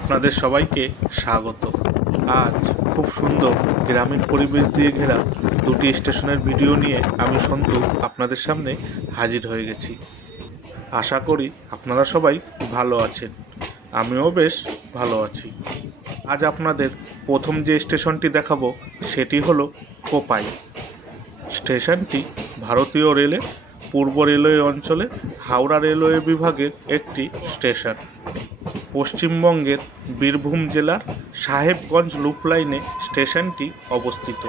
আপনাদের সবাইকে স্বাগত। আজ খুব সুন্দর গ্রামীণ পরিবেশ দিয়ে ঘেরা দুটি স্টেশনের ভিডিও নিয়ে আমি সন্তু আপনাদের সামনে হাজির হয়ে গেছি। আশা করি আপনারা সবাই ভালো আছেন। আমিও বেশ ভালো আছি। আজ আপনাদের প্রথম যে স্টেশনটি দেখাবো, সেটি হলো কোপাই। স্টেশনটি ভারতীয় রেলের পূর্ব রেলওয়ে অঞ্চলে হাওড়া রেলওয়ে বিভাগের একটি স্টেশন। পশ্চিমবঙ্গের বীরভূম জেলার সাহেবগঞ্জ লুপ লাইনে স্টেশনটি অবস্থিত।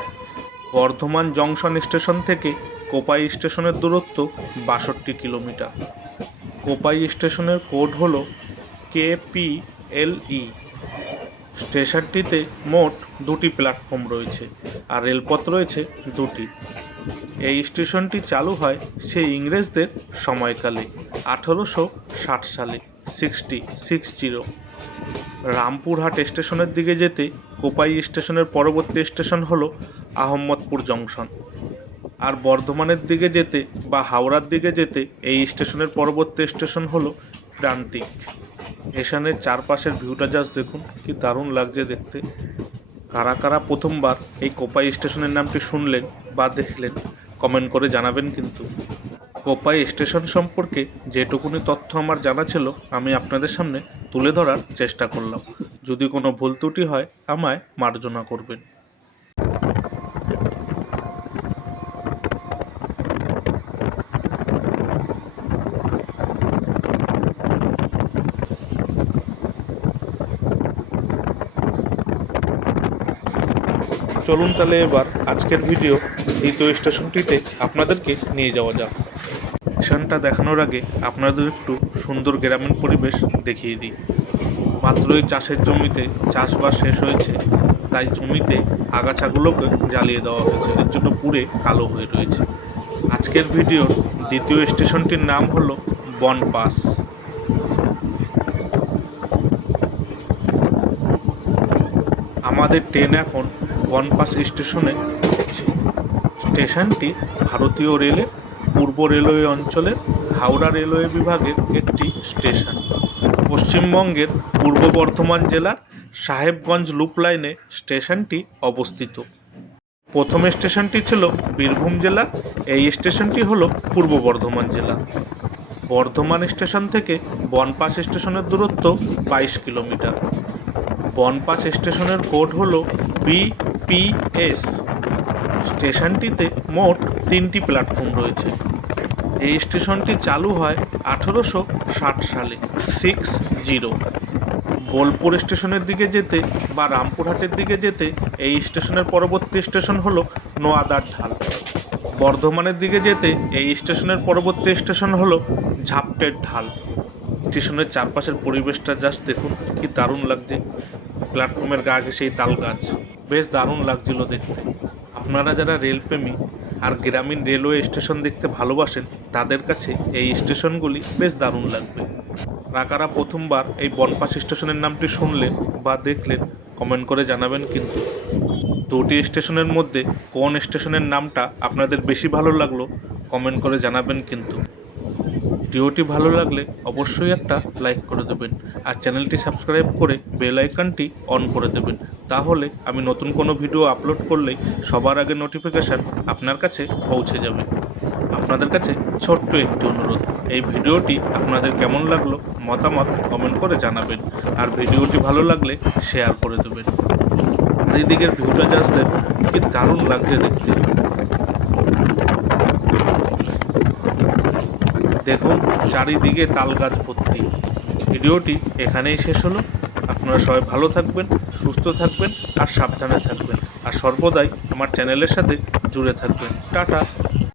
বর্ধমান জংশন স্টেশন থেকে কোপাই স্টেশনের দূরত্ব বাষট্টি কিলোমিটার। কোপাই স্টেশনের কোড হল কেপিএলই। স্টেশনটিতে মোট দুটি প্ল্যাটফর্ম রয়েছে আর রেলপথ রয়েছে দুটি। এই স্টেশনটি চালু হয় সেই ইংরেজদের সময়কালে, আঠেরোশো ষাট সালে। Sixty, six zero. রামপুরহাট স্টেশনের দিকে যেতে কোপাই স্টেশনের পরবর্তী স্টেশন হলো আহম্মদপুর জংশন। আর বর্ধমানের দিকে যেতে বা হাওড়ার দিকে যেতে এই স্টেশনের পরবর্তী স্টেশন হলো প্রান্তিক। স্টেশনের চারপাশের ভিউটা জাস্ট দেখুন, কি দারুণ লাগছে দেখতে। কারা কারা প্রথমবার এই কোপাই স্টেশনের নামটি শুনলেন বা দেখলেন, কমেন্ট করে জানাবেন কিন্তু। কোপাই স্টেশন সম্পর্কে যেটুকুনি তথ্য আমার জানা ছিল, আমি আপনাদের সামনে তুলে ধরার চেষ্টা করলাম। যদি কোনো ভুল ত্রুটি হয়, আমায় মার্জনা করবেন। চলুন তাহলে এবার আজকের ভিডিও দ্বিতীয় স্টেশনটিতে আপনাদেরকে নিয়ে যাওয়া যাক। স্টেশনটা দেখানোর আগে আপনাদের একটু সুন্দর গ্রামীণ পরিবেশ দেখিয়ে দিই। মাত্রই চাষের জমিতে চাষবাস শেষ হয়েছে, তাই জমিতে আগাছাগুলোকে জ্বালিয়ে দেওয়া হয়েছে। এর জন্য পুড়ে কালো হয়ে রয়েছে। আজকের ভিডিওর দ্বিতীয় স্টেশনটির নাম হলো বনপাস। আমাদের ট্রেন এখন বনপাস স্টেশনে স্টেশনটি ভারতীয় রেলের পূর্ব রেলওয়ে অঞ্চলের হাওড়া রেলওয়ে বিভাগের একটি স্টেশন। পশ্চিমবঙ্গের পূর্ব বর্ধমান জেলার সাহেবগঞ্জ লুপ লাইনে স্টেশনটি অবস্থিত। প্রথম স্টেশনটি ছিল বীরভূম জেলা, এই স্টেশনটি হলো পূর্ব বর্ধমান জেলা। বর্ধমান স্টেশন থেকে বনপাস স্টেশনের দূরত্ব বাইশ কিলোমিটার। বনপাস স্টেশনের কোড হল বিপিএস স্টেশনটিতে মোট তিনটি প্ল্যাটফর্ম রয়েছে। এই স্টেশনটি চালু হয় আঠেরোশো ষাট সালে, সিক্স জিরো। বোলপুর স্টেশনের দিকে যেতে বা রামপুরহাটের দিকে যেতে এই স্টেশনের পরবর্তী স্টেশন হলো নোয়াদার ঢাল। বর্ধমানের দিকে যেতে এই স্টেশনের পরবর্তী স্টেশন হলো ঝাপটের ঢাল। স্টেশনের চারপাশের পরিবেশটা জাস্ট দেখুন, কি দারুণ লাগছে। প্ল্যাটফর্মের গা ঘেঁষে এই তাল গাছ, বেশ দারুণ লাগছিল দেখতে। আপনারা যারা রেলপ্রেমী আর গ্রামীণ রেলওয়ে স্টেশন দেখতে ভালোবাসেন, তাদের কাছে এই স্টেশনগুলি বেশ দারুণ লাগবে। রাকারা প্রথমবার এই বনপাস স্টেশনের নামটি শুনলেন বা দেখলেন, কমেন্ট করে জানাবেন কিন্তু। দুটি স্টেশনের মধ্যে কোন স্টেশনের নামটা আপনাদের বেশি ভালো লাগল, কমেন্ট করে জানাবেন কিন্তু। ভিডিওটি ভালো লাগলে অবশ্যই একটা লাইক করে দেবেন আর চ্যানেলটি সাবস্ক্রাইব করে বেল আইকনটি অন করে দেবেন। তাহলে আমি নতুন কোনো ভিডিও আপলোড করলেই সবার আগে নোটিফিকেশান আপনার কাছে পৌঁছে যাবে। আপনাদের কাছে ছোট্ট একটি অনুরোধ, এই ভিডিওটি আপনাদের কেমন লাগল মতামত কমেন্ট করে জানাবেন আর ভিডিওটি ভালো লাগলে শেয়ার করে দেবেন। আর এদিকের ভিউটা জাস্ট দেখুন, কি দারুণ লাগছে দেখতে। দেখুন চারিদিকে তাল গাছ ভর্তি। ভিডিওটি এখানেই শেষ হলো। আপনারা সবাই ভালো থাকবেন, সুস্থ থাকবেন আর সাবধানে থাকবেন। আর সর্বদাই আমার চ্যানেলের সাথে জুড়ে থাকবেন। টাটা।